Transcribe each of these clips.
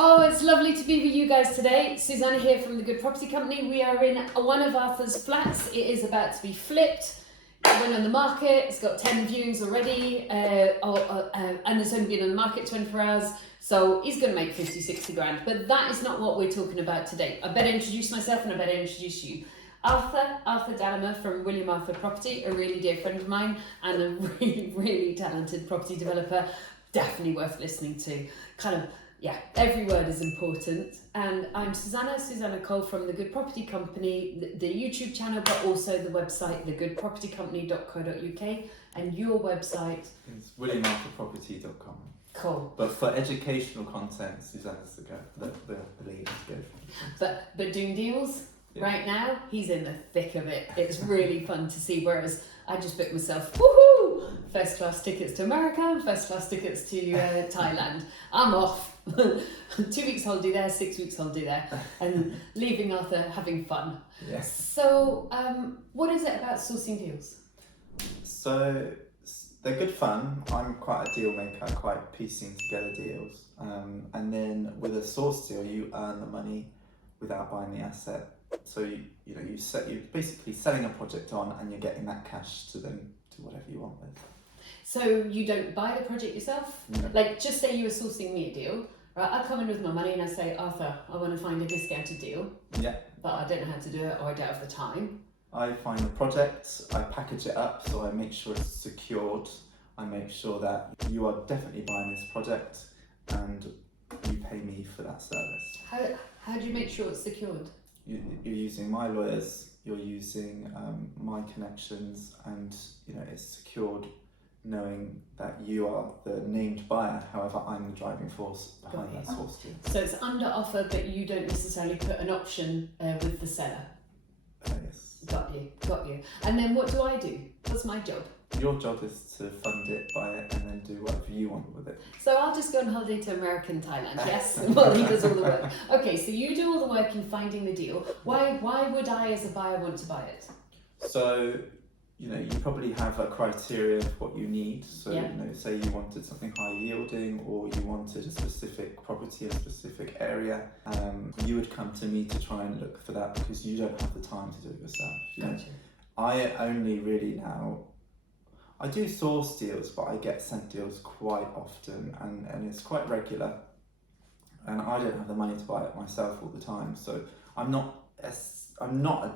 Oh, it's lovely to be with you guys today. Susannah here from the Good Property Company. We are in one of Arthur's flats. It is about to be flipped. It went on the market. It's got 10 viewings already, and it's only been on the market 24 hours. So he's going to make 50, 60 grand. But that is not what we're talking about today. I better introduce myself and I better introduce you. Arthur Dalamer from William Arthur Property, a really dear friend of mine and a really, really talented property developer. Definitely worth listening to. Yeah, every word is important. And I'm Susannah Cole from the Good Property Company, the YouTube channel, but also the website, thegoodpropertycompany.co.uk, and your website is williamarthurproperty.com. Cool. But for educational content, Susannah's the lead to go. But doing deals, yeah. Right now, he's in the thick of it. It's really fun to see, whereas I just booked myself, woohoo! First class tickets to America and first class tickets to Thailand. I'm off. 2 weeks holiday there, 6 weeks holiday there, and leaving Arthur having fun. Yes. So, what is it about sourcing deals? So, they're good fun. I'm quite a deal maker. I quite piecing together deals. And then with a source deal, you earn the money without buying the asset. So you're basically selling a project on, and you're getting that cash to then do whatever you want with. So you don't buy the project yourself? No. Like, just say you were sourcing me a deal, right? I come in with my money and I say, Arthur, I want to find a discounted deal. Yeah. But I don't know how to do it, or I don't have the time. I find the project, I package it up, so I make sure it's secured. I make sure that you are definitely buying this project, and you pay me for that service. How do you make sure it's secured? You're using my lawyers, you're using my connections, and it's secured knowing that you are the named buyer. However, I'm the driving force behind that source deal. So it's under offer, but you don't necessarily put an option with the seller. Yes. Got you. And then what do I do? What's my job? Your job is to fund it, buy it, and then do whatever you want with it. So I'll just go on holiday to America and Thailand, yes? Well, he does all the work. Okay, so you do all the work in finding the deal. Why would I, as a buyer, want to buy it? So, you probably have a criteria of what you need. So, yeah. Say you wanted something high yielding, or you wanted a specific property in a specific area. You would come to me to try and look for that, because you don't have the time to do it yourself. Gotcha. I only really now, I do source deals, but I get sent deals quite often, and it's quite regular. And I don't have the money to buy it myself all the time, so I'm not a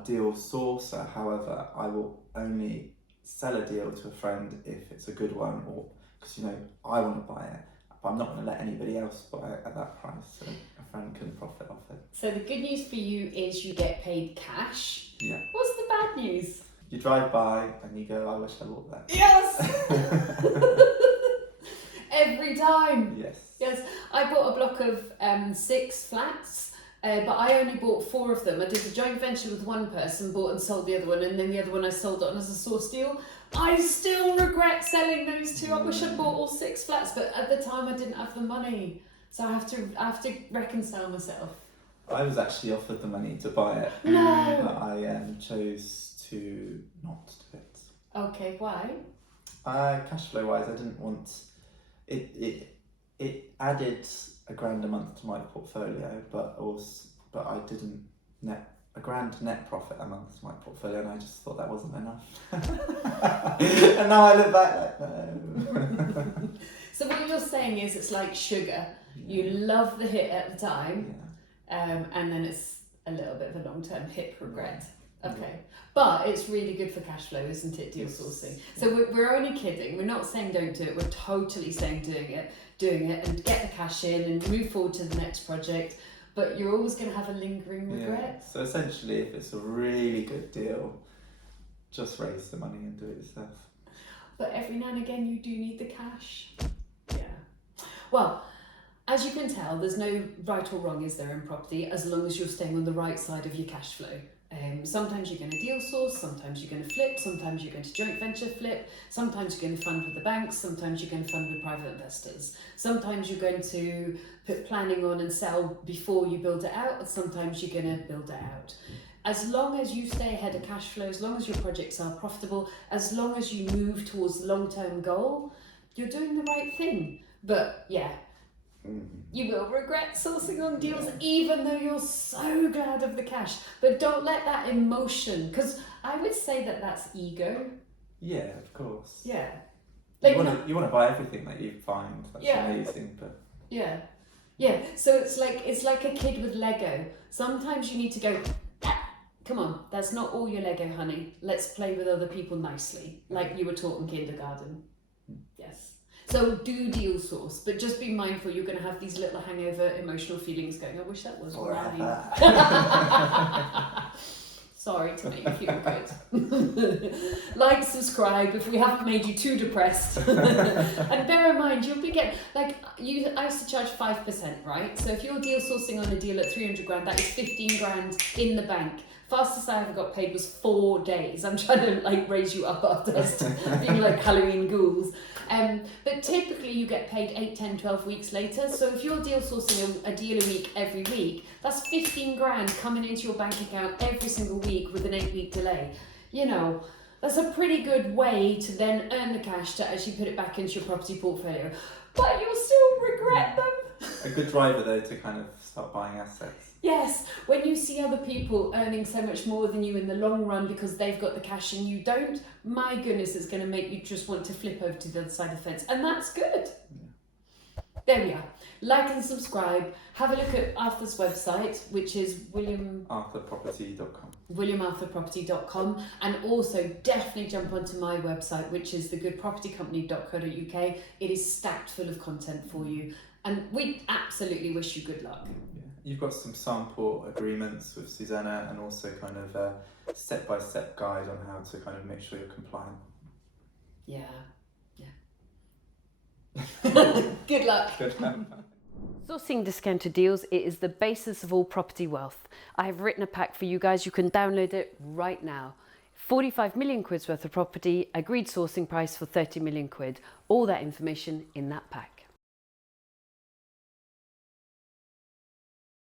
deal sourcer. However, I will only sell a deal to a friend if it's a good one, or because I want to buy it, but I'm not going to let anybody else buy it at that price, so a friend can profit off it. So the good news for you is you get paid cash. Yeah. What's the bad news? You drive by and you go, I wish I bought that. Yes! Every time. Yes. I bought a block of 6 flats, but I only bought 4 of them. I did a joint venture with one person, bought and sold the other one, and then the other one I sold on as a source deal. I still regret selling those 2. I wish I'd bought all 6 flats, but at the time I didn't have the money. So I have to reconcile myself. I was actually offered the money to buy it. No! But I chose to not do it. Okay, why? Cash flow wise, I didn't want it. It added £1,000 a month to my portfolio, but I didn't net £1,000 net profit a month to my portfolio, and I just thought that wasn't enough. And now I look back like, no. So what you're saying is it's like sugar. You love the hit at the time, and then it's a little bit of a long-term hit regret. Okay, but it's really good for cash flow, isn't it, deal sourcing? So we're only kidding. We're not saying don't do it. We're totally saying doing it and get the cash in and move forward to the next project. But you're always going to have a lingering regret. Yeah. So essentially, if it's a really good deal, just raise the money and do it yourself. But every now and again, you do need the cash. Yeah. Well, as you can tell, there's no right or wrong, is there, in property, as long as you're staying on the right side of your cash flow. Sometimes you're going to deal source, sometimes you're going to flip, sometimes you're going to joint venture flip, sometimes you're going to fund with the banks, sometimes you're going to fund with private investors. Sometimes you're going to put planning on and sell before you build it out, and sometimes you're going to build it out. As long as you stay ahead of cash flow, as long as your projects are profitable, as long as you move towards the long-term goal, you're doing the right thing. But yeah, You will regret sourcing on deals even though you're so glad of the cash. But don't let that emotion, because I would say that that's ego. Yeah, of course. Yeah. You want to buy everything that you find. That's amazing, but yeah. So it's like a kid with Lego. Sometimes you need to go, come on, that's not all your Lego, honey. Let's play with other people nicely, like you were taught in kindergarten. Yes. So do deal source, but just be mindful you're going to have these little hangover emotional feelings going, I wish that was mine. Sorry to make you feel good. Like, subscribe if we haven't made you too depressed. And bear in mind, you'll be getting, I used to charge 5%, right? So if you're deal sourcing on a deal at 300 grand, that is 15 grand in the bank. Fastest I ever got paid was 4 days. I'm trying to raise you up after being like Halloween ghouls. But typically you get paid 8, 10, 12 weeks later. So if you're deal sourcing a deal a week every week, that's 15 grand coming into your bank account every single week with an 8-week delay. You know, that's a pretty good way to then earn the cash to actually put it back into your property portfolio. But you'll still regret them. A good driver though to kind of start buying assets. Yes, when you see other people earning so much more than you in the long run because they've got the cash and you don't, my goodness, it's going to make you just want to flip over to the other side of the fence. And that's good. Yeah. There we are. Like and subscribe. Have a look at Arthur's website, which is williamarthurproperty.com. williamarthurproperty.com. And also definitely jump onto my website, which is thegoodpropertycompany.co.uk. It is stacked full of content for you. And we absolutely wish you good luck. You've got some sample agreements with Susannah and also kind of a step-by-step guide on how to kind of make sure you're compliant. Yeah. Good luck. Good luck. Sourcing discounted deals, it is the basis of all property wealth. I have written a pack for you guys. You can download it right now. 45 million quid's worth of property, agreed sourcing price for 30 million quid. All that information in that pack.